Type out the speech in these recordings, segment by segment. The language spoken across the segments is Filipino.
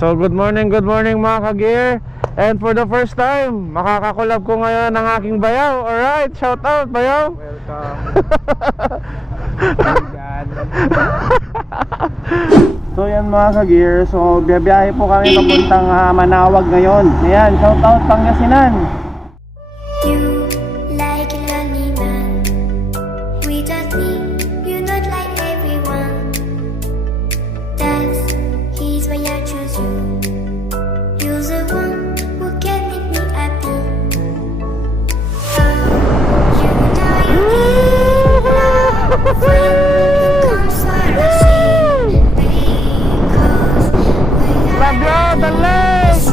So good morning mga ka-gear. And for the first time, makakakulab ko ngayon ng aking bayaw. Alright, shout out bayaw. Welcome. So yan mga ka-gear, so biyahe po kami papuntang Manawag ngayon. Ayan, shout out Pangasinan. You like a lonely man without me, you're not like everyone. That's he's why I choose you. You're the one who can make me happy. Oh, you know you need love when you come for the same. Because we Love you, the legs.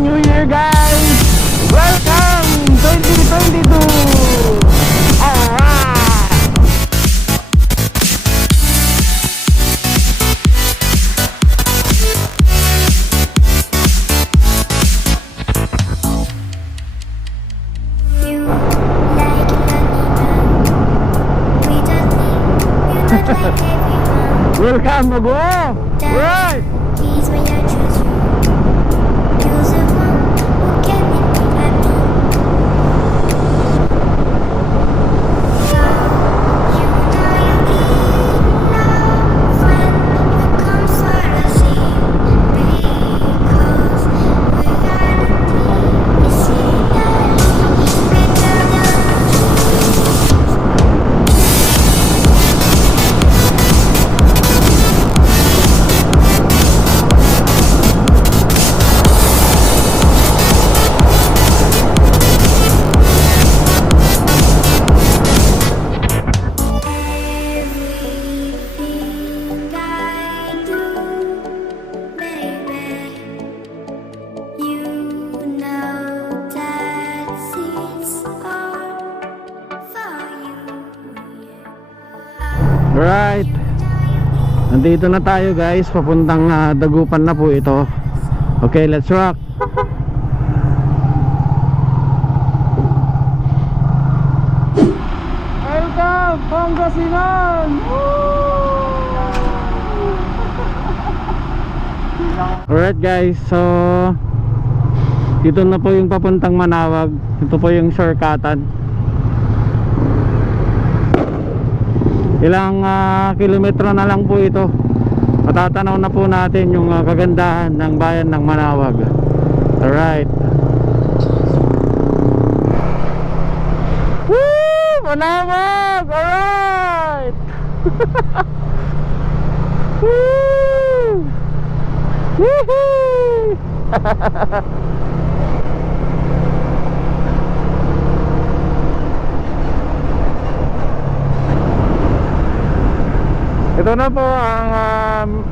New Year guys! Welcome 2022! Alright! You like a lonely man without me, you're not like everyone. Welcome Magwa! Right! He's why I choose you. You're the one who can make me happy. So you know you need love when you come for the same. Because reality is better than everything I do, baby. You know that it's all for you. Right! Nandito na tayo guys, papuntang Dagupan na po ito. Okay, let's rock! Welcome Pangasinan! Alright guys, so dito na po yung papuntang Manawag. Ito po yung shortcutan. Ilang kilometro na lang po ito. Matatanaw na po natin yung kagandahan ng bayan ng Manawag. Alright. Woo! Manawag! Alright! Woo! Woohoo! Ito na po ang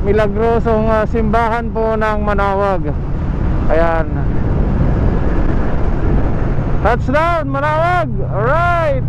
milagrosong simbahan po ng Manawag. Ayan. Touchdown Manawag! Alright!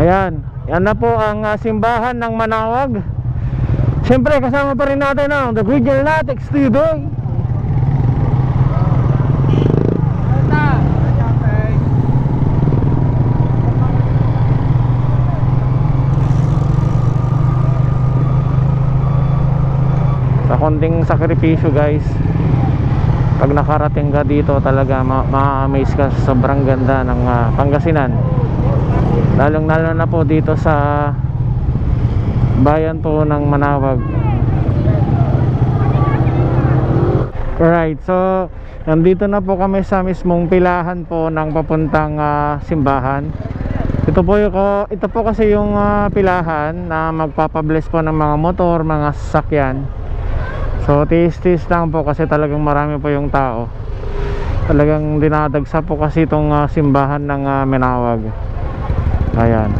Ayan, yan na po ang simbahan ng Manawag. Siyempre kasama pa rin natin ang The Good Genetics today. Sa konting sakripisyo guys, pag nakarating ka dito talaga ma-amaze ka sa sobrang ganda ng Pangasinan. Lalong-lalo na po dito sa bayan po ng Manawag. Alright, so nandito na po kami sa mismong pilahan po ng papuntang simbahan. Ito po kasi yung pilahan na magpapabless po ng mga motor, mga sasakyan. So tiis-tiis lang po kasi talagang marami po yung tao. Talagang dinadagsa po kasi itong simbahan ng Manawag. Ayan.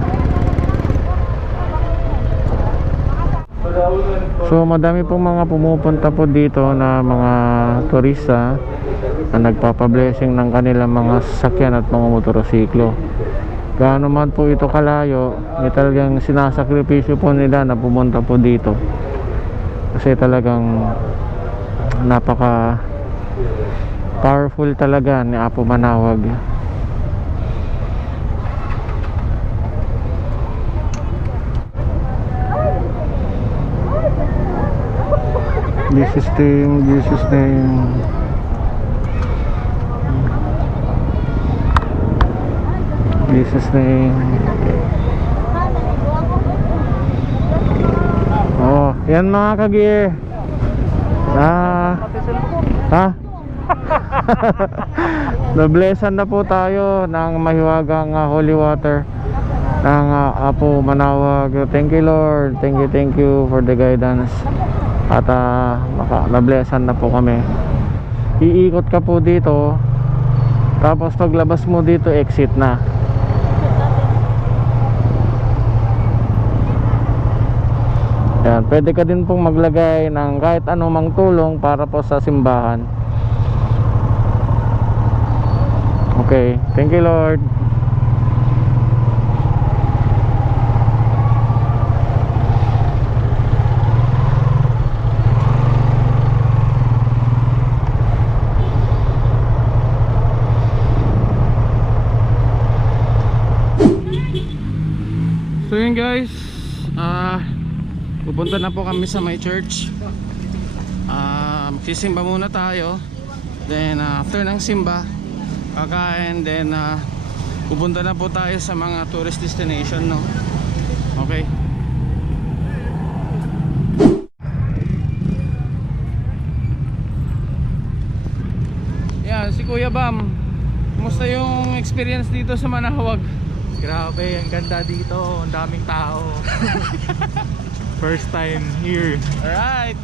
So madami pong mga pumupunta po dito na mga turista na nagpapablessing ng kanilang mga sasakyan at mga motorsiklo. Gaano man po ito kalayo, talagang sinasakripisyo po nila na pumunta po dito. Kasi talagang napaka powerful talaga ni Apo Manawag. Jesus name, Jesus name. Jesus name. Oh, yan mga ka-gear. Ha? Nablesan na po tayo ng mahiwagang holy water ng Apo Manawag. Thank you Lord. Thank you for the guidance. At nablesan na po kami. Iikot ka po dito, tapos paglabas mo dito, exit na. Yan, pwede ka din pong maglagay ng kahit anumang tulong para po sa simbahan. Okay, thank you Lord. So yun guys, pupunta na po kami sa my church. Magsisimba muna tayo. Then after ng simba, kakain. Then pupunta na po tayo sa mga tourist destination, no? Okay. Yan, si Kuya Bam. Kumusta yung experience dito sa Manawag? Grabe, ang ganda dito, ang daming tao. First time here. Alright.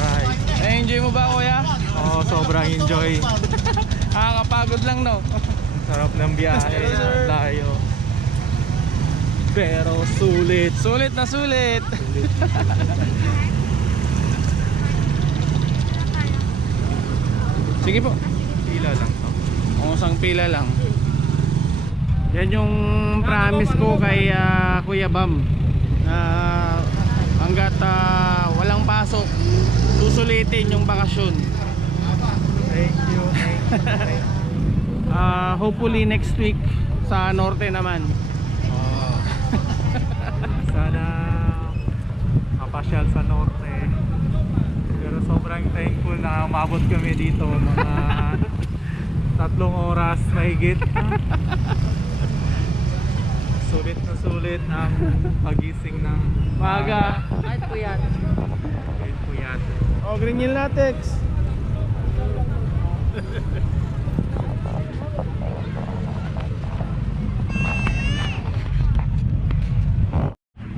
Alright. Na-enjoy mo ba, Kuya? Oh, sobrang enjoy. Nakakapagod lang, no? Sarap ng biyahe, layo. Pero sulit. Sulit na sulit. Sige po. Pila lang to. Usang pila lang. Yan yung promise ko kay Kuya Bam, na hanggat walang pasok, susulitin yung bakasyon. Thank you. Hopefully next week sa norte naman. Sana mapasyal sa norte. Pero sobrang thankful na umabot kami dito, mga 3 oras mahigit. Sulit na sulit ang pagising ng Maaga. Kahit puyat. Oh, green yung latex.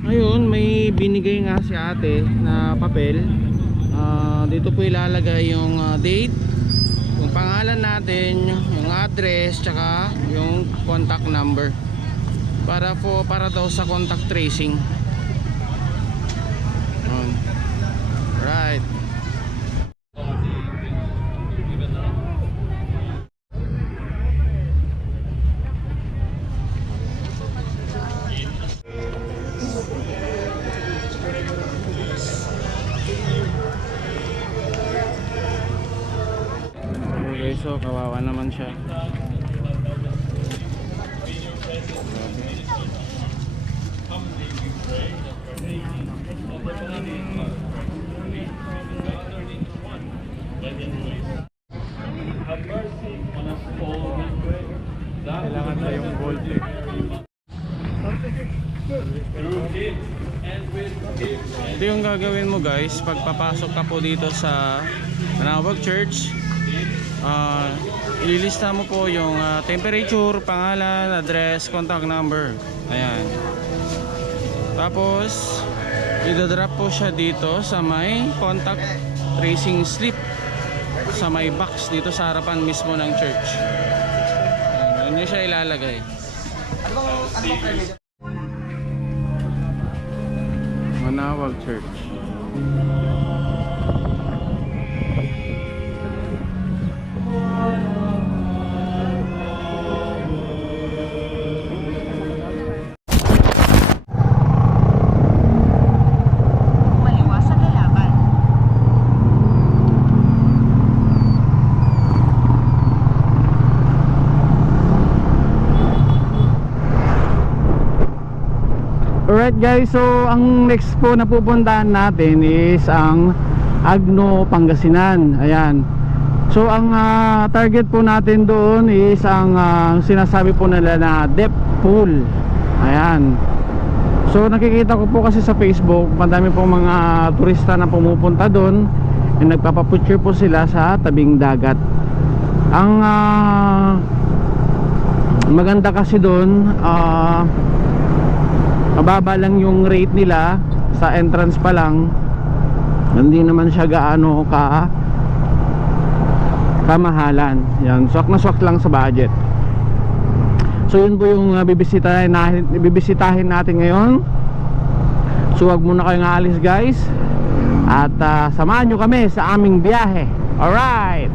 Ngayon, may binigay nga si ate na papel. Dito po ilalagay yung date, yung pangalan natin, yung address, tsaka yung contact number. Para daw sa contact tracing. Right. Okay, so kawawa naman siya. kailangan na yung gold eh. Ito yung gagawin mo guys pagpapasok ka po dito sa Manawag Church. Ililista mo po yung temperature, pangalan, address, contact number. Ayan. Tapos idodrop po siya dito sa may contact tracing slip, sa may box dito sa harapan mismo ng church. Ayan, doon siya ilalagay. Manawag Church. Umaliwas sa Galaban. Alright guys, so ang next po na pupuntahan natin is ang Agno, Pangasinan. Ayan. So ang target po natin doon is ang sinasabi po nila na depth pool. Ayan. So nakikita ko po kasi sa Facebook, madami pong mga turista na pumupunta doon and nagpapapicture po sila sa tabing dagat. Ang maganda kasi doon, mababa lang yung rate nila sa entrance pa lang. Hindi naman siya gaano kamahalan. Yan, swak na swak lang sa budget. So yun po yung bibisitahin natin ngayon. So wag muna kayong aalis guys. At samahan nyo kami sa aming biyahe. Alright.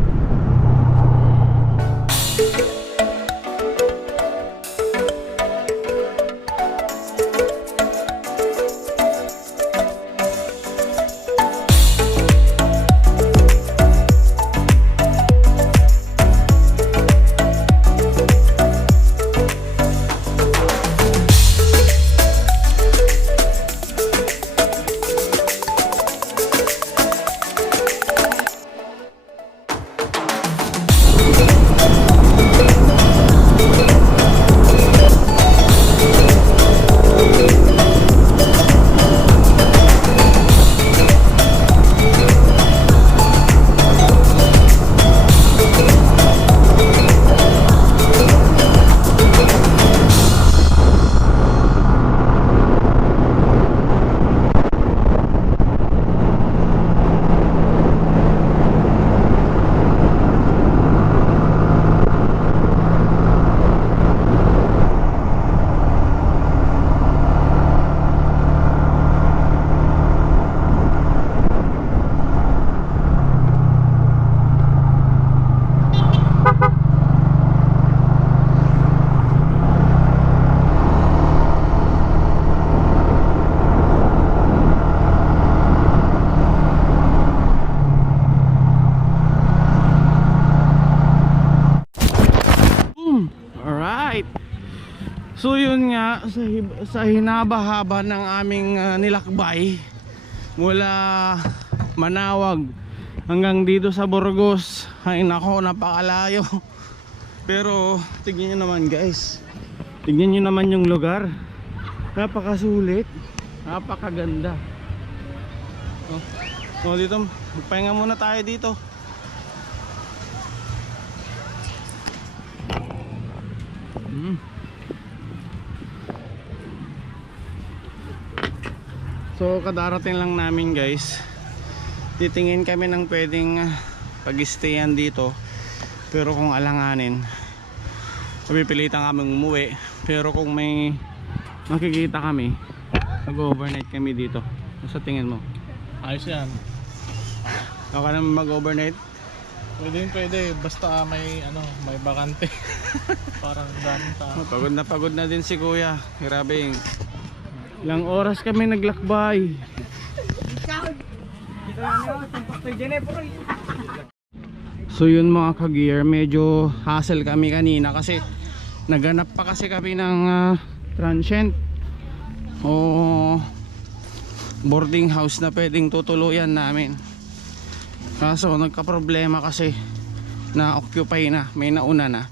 So yun nga, sa hinaba-haba ng aming nilakbay mula Manawag hanggang dito sa Burgos, ay nako, napakalayo. Pero tignan nyo naman guys, tignan nyo naman yung lugar, napakasulit, napakaganda. So dito, magpahinga muna tayo dito. So kadarating lang namin guys, titingin kami ng pwedeng pag-stayan dito, pero kung alanganin pipilitan kami umuwi. Pero kung may makikita kami, mag-overnight kami dito. Sa tingin mo? Ayos yan. Ako naman mag-overnight? Pwede, basta may bakante. Parang daming tao. Pagod na din si kuya. Grabe, ilang oras kami naglakbay. So yun mga ka-gear, medyo hassle kami kanina kasi naganap pa kasi kami ng transient o boarding house na pwedeng tutuluyan namin. Kaso nagka-problema kasi na occupy na, may nauna na.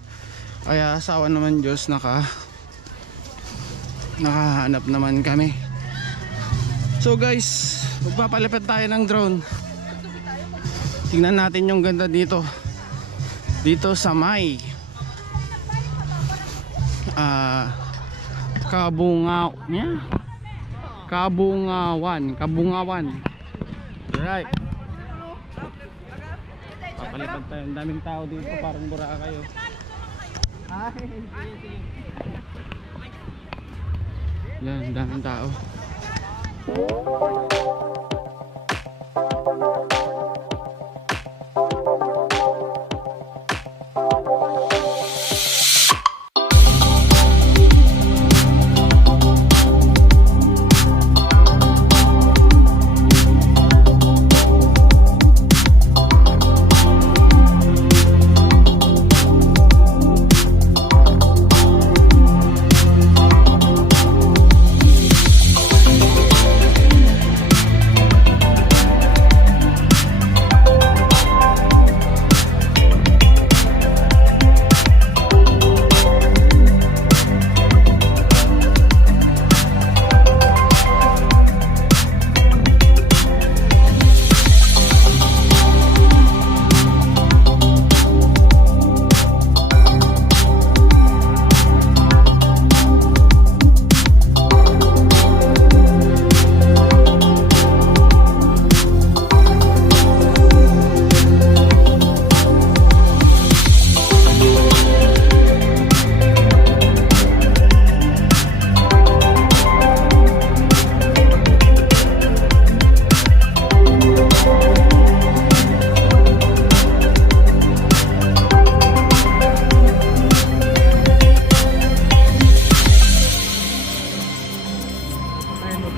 Kaya asawa naman Diyos, nakahanap naman kami. So guys, magpapalipad tayo ng drone. Tingnan natin yung ganda dito sa may Kabungawan. Right. Papalipad tayo. Ang daming tao dito, parang Boracay. Yan, daming tao.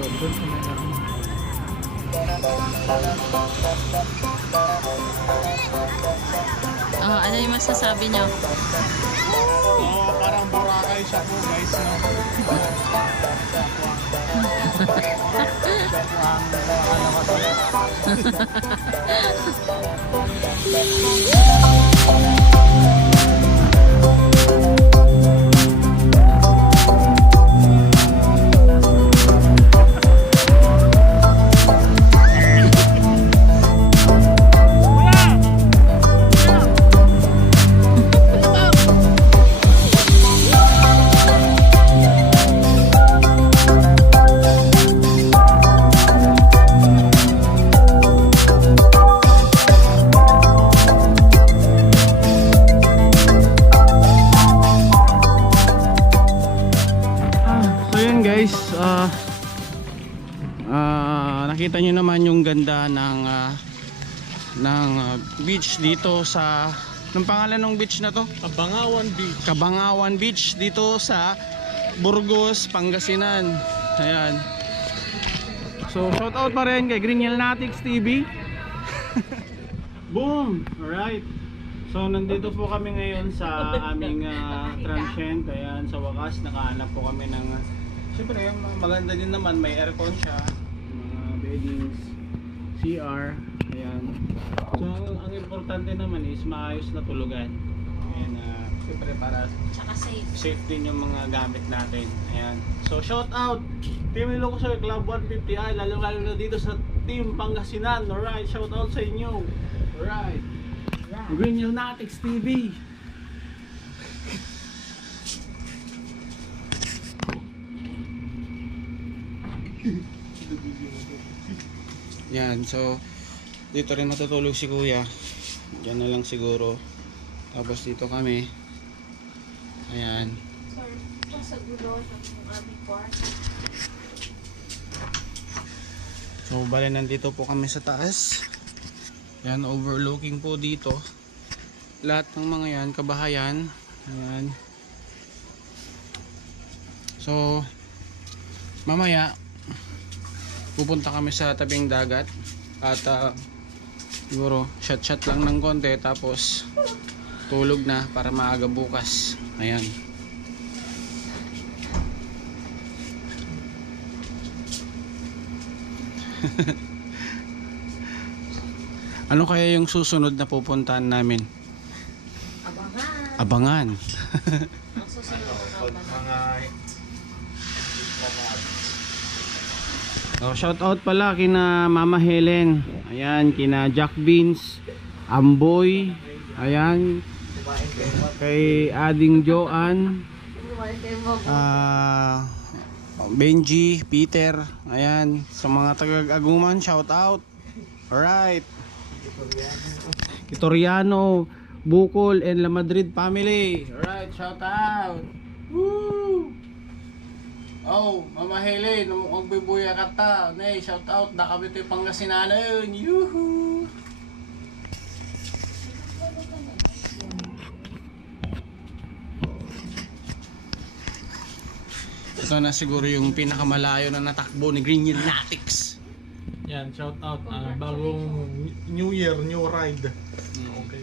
Doon sa may ano. Oh, ano yung masasabi nyo? So, parang Boracay siya po guys, no? Siya po ang So yun guys, nakita nyo naman yung ganda ng beach dito sa, anong pangalan ng beach na to? Cabangawan Beach. Cabangawan Beach dito sa Burgos, Pangasinan. Ayan. So shout out pa rin kay Green Natics TV. Boom! Alright. So nandito po kami ngayon sa aming transient. Ayan, sa wakas nakahanap po kami ng siyempre maganda din naman, may aircon siya, mga beddings, CR. Ayan. So ang importante naman is maayos na tulugan. Ayan, siyempre para Tsaka safe. safe din yung mga gamit natin. Ayan. So shout out Team Ilocos Club 150i, lalo na dito sa Team Pangasinan. Alright, shout out sa inyo. Alright. Green Natics TV. Yan, so dito rin matutulog si Kuya. Diyan na lang siguro. Tapos dito kami. Ayan. So bale nandito po kami sa taas. Yan, overlooking po dito. Lahat ng mga yan, kabahayan. Ayan. So mamaya pupunta kami sa tabing dagat at siguro shot lang ng konti tapos tulog na para maaga bukas. Ayan. Ano kaya yung susunod na pupuntahan namin? Abangan. Ang susunod na So, shout out pala kina Mama Helen. Ayan, kina Jack Beans, Amboy. Ayan. Kay Ading Joan. Benji, Peter. Ayan, sa mga taga-Aguman, shout out. Alright. Kitoriano, Bukol and La Madrid family. Alright, shout out. Woo! Oh, Mama Helen, magbibuya ka ta. Nay, shout out na kami to Pangasinan. Yuhu. Ito na siguro yung pinakamalayo na natakbo ni Green Natics. Yan, shout out. Bagong New Year, new ride. Okay.